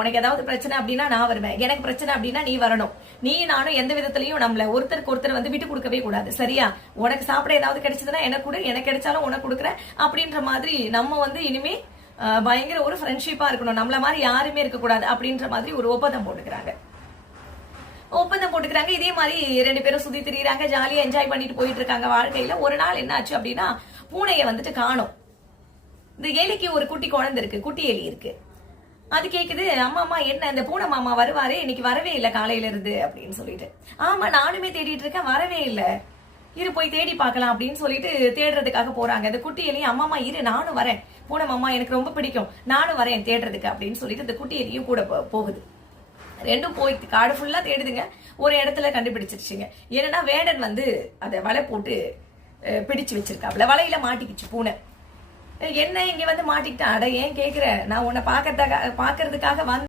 உனக்கு ஏதாவது பிரச்சனை அப்படின்னா நான் வருவேன், எனக்கு பிரச்சனை அப்படின்னா நீ வரணும். நீ நானும் எந்த விதத்திலையும் நம்மள ஒருத்தருக்கு ஒருத்தர் வந்து விட்டு கொடுக்கவே கூடாது, சரியா? உனக்கு சாப்பிட ஏதாவது கிடைச்சதுன்னா எனக்கு கூட, எனக்கு கிடைச்சாலும் உனக்கு கொடுக்குறேன் அப்படின்ற மாதிரி நம்ம வந்து இனிமே பயங்கர ஒரு ஃப்ரெண்ட்ஷிப்பா இருக்கணும். நம்மள மாதிரி யாருமே இருக்கக்கூடாது அப்படின்ற மாதிரி ஒரு ஒப்பந்தம் போட்டுக்கிறாங்க. இதே மாதிரி 2 பேரும் சுத்தி திரியிறாங்க, ஜாலியா என்ஜாய் பண்ணிட்டு போயிட்டு இருக்காங்க வாழ்க்கையில. ஒரு நாள் என்ன ஆச்சு அப்படின்னா, பூனையை வந்துட்டு காணோம். இந்த எலிக்கு ஒரு குட்டி குழந்தை இருக்கு, குட்டி எலி இருக்கு. அது கேக்குது, அம்மா அம்மா என்ன இந்த பூனை மாமா வருவாரு, இன்னைக்கு வரவே இல்லை காலையில இருந்து அப்படின்னு சொல்லிட்டு. ஆமா நானுமே தேடிட்டு இருக்கேன், வரவே இல்லை, இரு போய் தேடி பார்க்கலாம் அப்படின்னு சொல்லிட்டு தேடுறதுக்காக போறாங்க. இந்த குட்டி எலியும் அம்மா அம்மா இரு நானும் வரேன், பூனை மாமா எனக்கு ரொம்ப பிடிக்கும், நானும் வரேன் தேடுறதுக்கு அப்படின்னு சொல்லிட்டு இந்த குட்டி எலியும் கூட போகுது. ரெண்டும் போய் காடு ஃபுல்லா தேடுதுங்க. ஒரு இடத்துல கண்டுபிடிச்சிருச்சுங்க. ஏன்னா வேடன் வந்து அதை வலை போட்டு பிடிச்சு வச்சிருக்காப்ல, வலையில மாட்டிக்கிச்சு பூனை. என்ன இங்க வந்து மாட்டிக்கிட்டேன், அட ஏன் கேக்குற, நான் உன்னை பாக்கிறதுக்காக